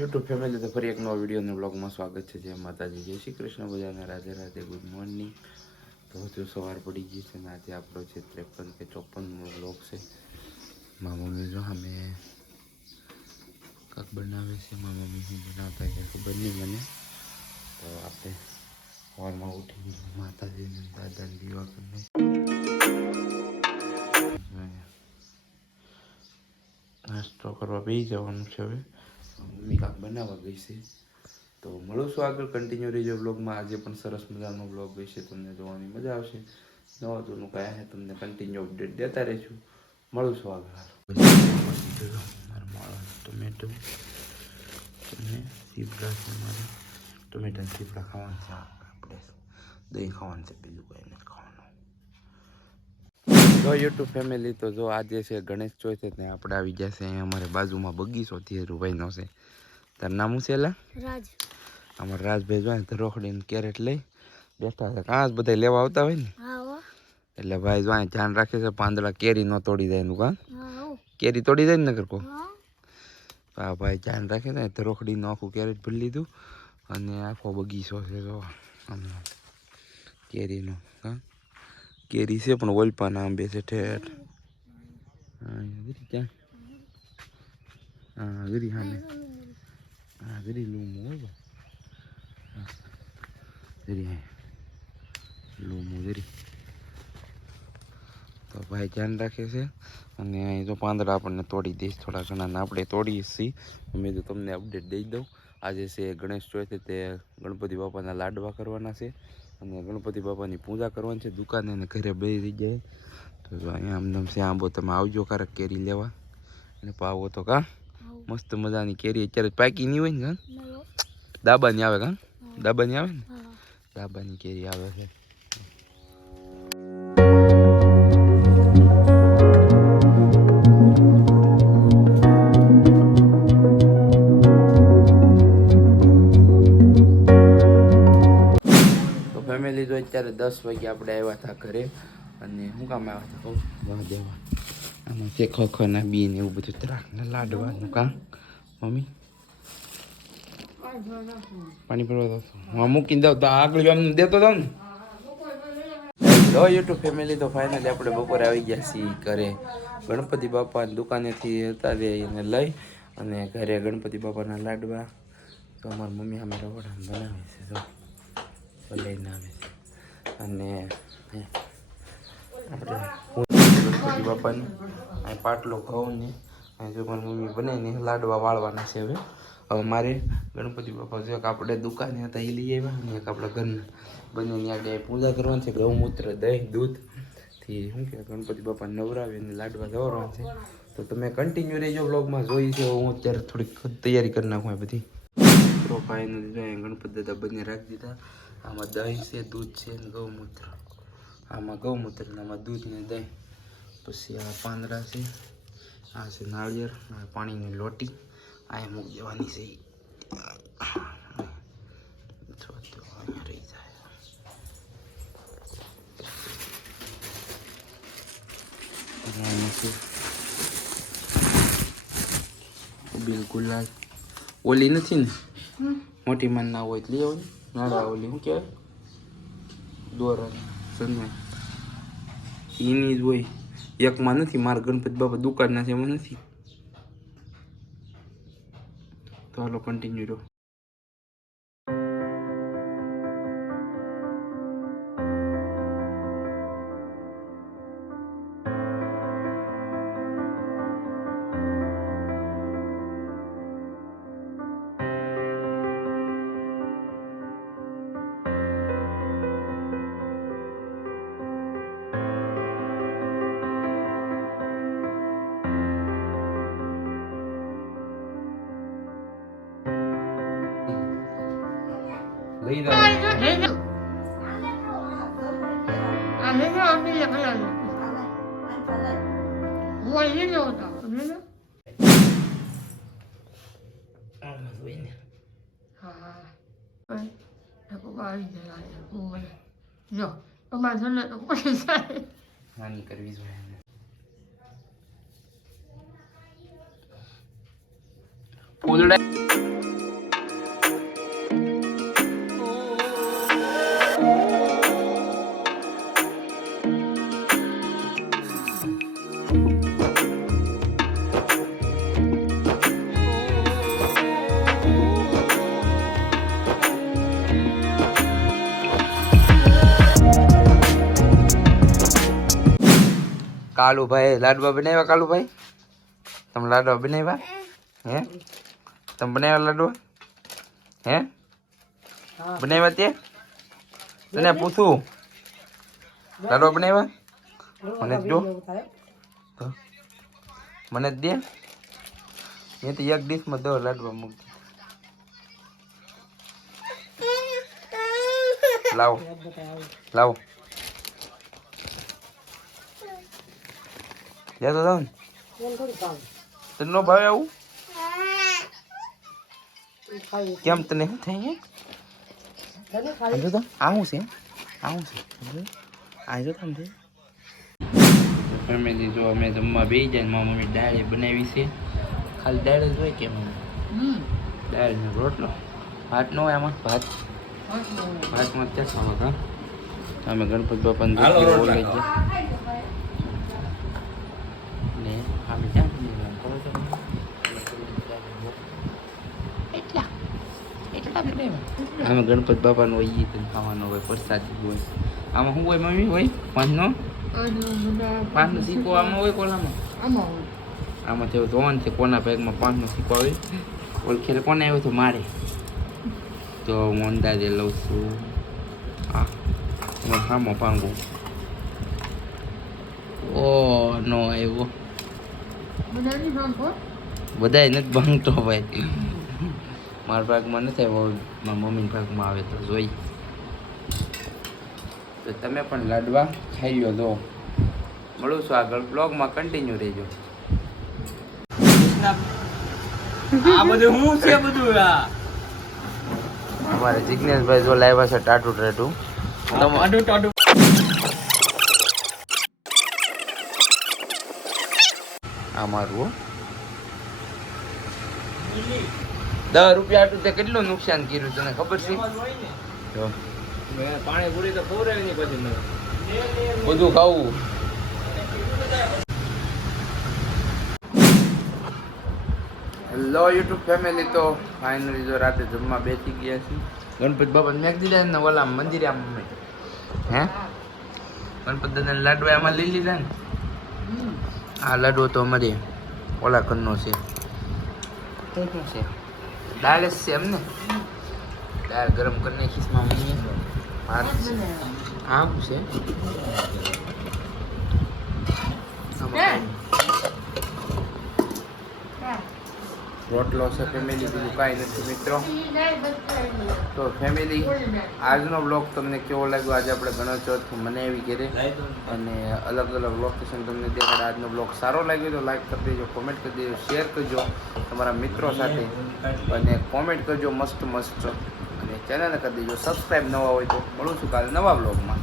YouTube family તો ફરી એક નવા વિડીયોના બ્લોગમાં સ્વાગત છે. જય માતાજી, જય શ્રી કૃષ્ણ, બધાને રાધે રાધે, ગુડ મોર્નિંગ. તો હજુ સવાર પડી ગઈ છે ને આજે આપણો છે 53 કે 54નો બ્લોગ છે. મારા મમ્મી જો અમે કાંક બનાવે છે. મારા મમ્મી શું બનાવતા છે ખબર નહીં મને. તો આપણે સવારમાં ઉઠીને માતાજીને દાદાને દીવા કરીને નાસ્તો કરવા બેસી જવાનું છે. હવે મમ્મી કાંક બનાવવા ગઈ છે. તો મળું છું આગળ, કન્ટિન્યુ રહીજો બ્લોગમાં. આજે પણ સરસ મજાનો બ્લોગ હશે, તમને જોવાની મજા આવશે. નવા જૂનું કાંઈ છે તમને કન્ટિન્યુ અપડેટ દેતા રહીશું. મળું છું આગળ. મારા ટમેટો અને સીપડા છે. મારે ટમેટા સીપડા ખાવાના છે. આપણે દહીં ખાવાનું છે, બીજું કંઈ નથી ખાવાનું. તો યુટ્યુબ ફેમિલી તો જો આજે છે ગણેશ ચોથ ને આપણે આવી ગયા છે અહીંયા અમારે બાજુમાં બગીચો ધીરુભાઈનો છે. તારું નામ શું છે? એલા રાજ. અમારે રાજભાઈ જો ને રોકડીને કેરેટ લઈ બેઠા છે. કાં જ બધા લેવા આવતા હોય ને એટલે ભાઈ જો ધ્યાન રાખે છે પાંદડા કેરી ન તોડી જાય એનું. કાં કેરી તોડી જાય ને નગર કો હા ભાઈ ધ્યાન રાખે ને. રોકડીનું આખું કેરેટ ભરી લીધું અને આખો બગીચો છે જો કેરીનો. હા કેરી છે પણ ઓલપાના આંબે છે ઠેઠ. ક્યાં હા ગરી હા ને હા ગરી લૂમું હોય ગરી લૂમું ગરી. તો ભાઈ ધ્યાન રાખે છે અને અહીં જો પાંદડા આપણને તોડી દઈશ થોડા ઘણા ને આપણે તોડીએ છીએ. અમે તો તમને અપડેટ દઈ દઉં. આજે છે ગણેશ ચોથ, તે ગણપતિ બાપાના લાડવા કરવાના છે અને ગણપતિ બાપાની પૂજા કરવાની છે. દુકાને અને ઘરે બે જગ્યાએ. તો અહીંયા આમ છે આંબો, તમે આવજો કારક કેરી લેવા અને પાવો તો. કાં મસ્ત મજાની કેરી અત્યારે પાકી નહીં હોય ને. કાં દાબાની આવે. કાં દાબાની આવે ને દાબાની કેરી આવે છે. ફેમિલી તો અત્યારે 10 વાગે આપણે આવ્યા હતા ઘરે. અને શું કામ આવ્યા હતા કહું વાહ દેવા આમાં છે ખખના બી ને એવું બધું ત્રાકના લાડવાનું. કાં મમ્મી પાણી પીવા હું મૂકીને દઉં તો આગળ એમ દેતો જાઉં ને. તો યુટ્યુબ ફેમિલી તો ફાઇનલી આપણે બપોરે આવી ગયા છીએ ઘરે. ગણપતિ બાપાની દુકાનેથી હતા એને લઈ અને ઘરે ગણપતિ બાપાના લાડવા તો અમારી મમ્મી અમે રવડા બનાવે છે. જો લઈને આવે છે અને આપણે ગણપતિ બાપાની અહીં પાટલો ઘઉં ને અહીં જો મારી મમ્મી બનાવીને લાડવા વાળવાના છે. હવે મારે ગણપતિ બાપા જો આપણે દુકાને હતા એ લઈ આવ્યા અને એક આપણા ઘરના બંનેની આગળ પૂજા કરવાની છે. ગૌમૂત્ર દહીં દૂધથી શું કે ગણપતિ બાપાને નવરાવી અને લાડવા દોરવાના છે. તો તમે કન્ટિન્યુ રહેજો બ્લોગમાં. જોઈ છે હું અત્યારે થોડીક તૈયારી કરી નાખું. આ બધી ફાઇનલ ગણપતિ દાદા બંને રાખી દીધા. આમાં દહીં છે, દૂધ છે ને ગૌમૂત્ર. આમાં ગૌમૂત્ર ને આમાં દૂધ ને દહીં. પછી આ પાંદડા છે, આ છે નાળિયેર, આ પાણીની લોટી અહીંયા મૂકી દેવાની છે. અહીંયા રહી જાય. બિલકુલ ઓલી નથી ને મોટી માન ના હોય એટલે લેવાની. નાના ઓલી શું કહેવાય દોરા સન્માન એની જ હોય. એકમાં નથી. મારા ગણપતિ બાપા દુકાનના છે એમાં નથી. તો હાલો કન્ટિન્યુ રહો. લઈ જાઓ હાની કરવી જોઈએ. ફૂલડા કાલુભાઈ લાડવા બનાવ્યા. કાલુભાઈ તમે લાડવા બનાવ્યા? હે તમે બનાવ્યા લાડવા? હે બનાવ્યા તે તને પૂછું લાડવા બનાવ્યા? મને જો મને જ દે. મેં તો એક ડીશમાં દો લાડવા મૂકી. લાવો લાવો તો જાવ ને તને નો ભાવે આવું? કેમ તને શું થાય? સમજો તો આવું છે આ જો તમે ફેમિલી જો અમે જમવા બેસી જાય. મારા મમ્મી દાળ બનાવી છે. ખાલી દાળ જ હોય કે દાળ ને રોટલો ભાત ન હોય આમાં? ભાતમાં ત્યાં ખાવા કા અમે ગણપતિ બાપાને ને અમે ક્યાં અમે ગણપતિ બાપાનો હોય ઈ ખાવાનો હોય, પ્રસાદી હોય. આમાં શું હોય મમ્મી? હોય પાંચનો સિક્કો આમાં હોય? કોલામાં આમાં થયું ધોવાનું છે. કોના બેગમાં પાંચનો સિક્કો આવે? ઓળખેલ કોને આવ્યો તો મારે તો હું અંદાજે લઉં છું. હા હામો પાંગો ઓ નો આવ્યો. બધાય નથી ભાંગતો ભાઈ. મારા ભાગમાં નથી આવ્યો, મારા મમ્મીના ભાગમાં આવે તો જોઈ. તો તમે પણ લાડવા ખાઈ લો. જો મળું છું આગળ બ્લોગમાં, કન્ટિન્યુ રહેજો. આ બધું હું છે બધું અમારે જિગ્નેશભાઈ જો લાવ્યા છે ટાટુ ટાટુ. આ મારું 10 રૂપિયા આટલું તે કેટલું નુકસાન કર્યું તને ખબર છે? પાણીપુરી તો ખવડાવી નહીં પછી બધું ખાવું. હેલો યુટ્યુબ ફેમિલી, તો ફાઇનલી જો રાતે જમવા બેસી ગયા છીએ. ગણપતિ બાપાને મેક દીધા ને ઓલા મંદિરે આમ હે ગણપતિ દાદાને લાડવા આમાં લઈ લીધા ને. આ લાડવો તો અમારે ઓલા કનનો છે. શું છે? દાળ જ છે એમને. દાળ ગરમ કરી નાખીશ મમ્મી. ભાત આમ છે રોટલો છે ફેમિલી, બીજું કાંઈ નથી મિત્રો. તો ફેમિલી આજનો બ્લોગ તમને કેવો લાગ્યો? આજે આપણે ગણેશ ચોથ મનાવી ઘેરે અને અલગ અલગ લોકેશન તમને દેખાડે. આજનો બ્લોગ સારો લાગ્યો તો લાઈક કરી દેજો, કોમેન્ટ કરી દેજો, શેર કરજો તમારા મિત્રો સાથે અને કોમેન્ટ કરજો મસ્ત મસ્ત અને ચેનલને કરી દેજો સબસ્ક્રાઈબ. નવા હોય તો મળું છું કાલે નવા બ્લોગમાં.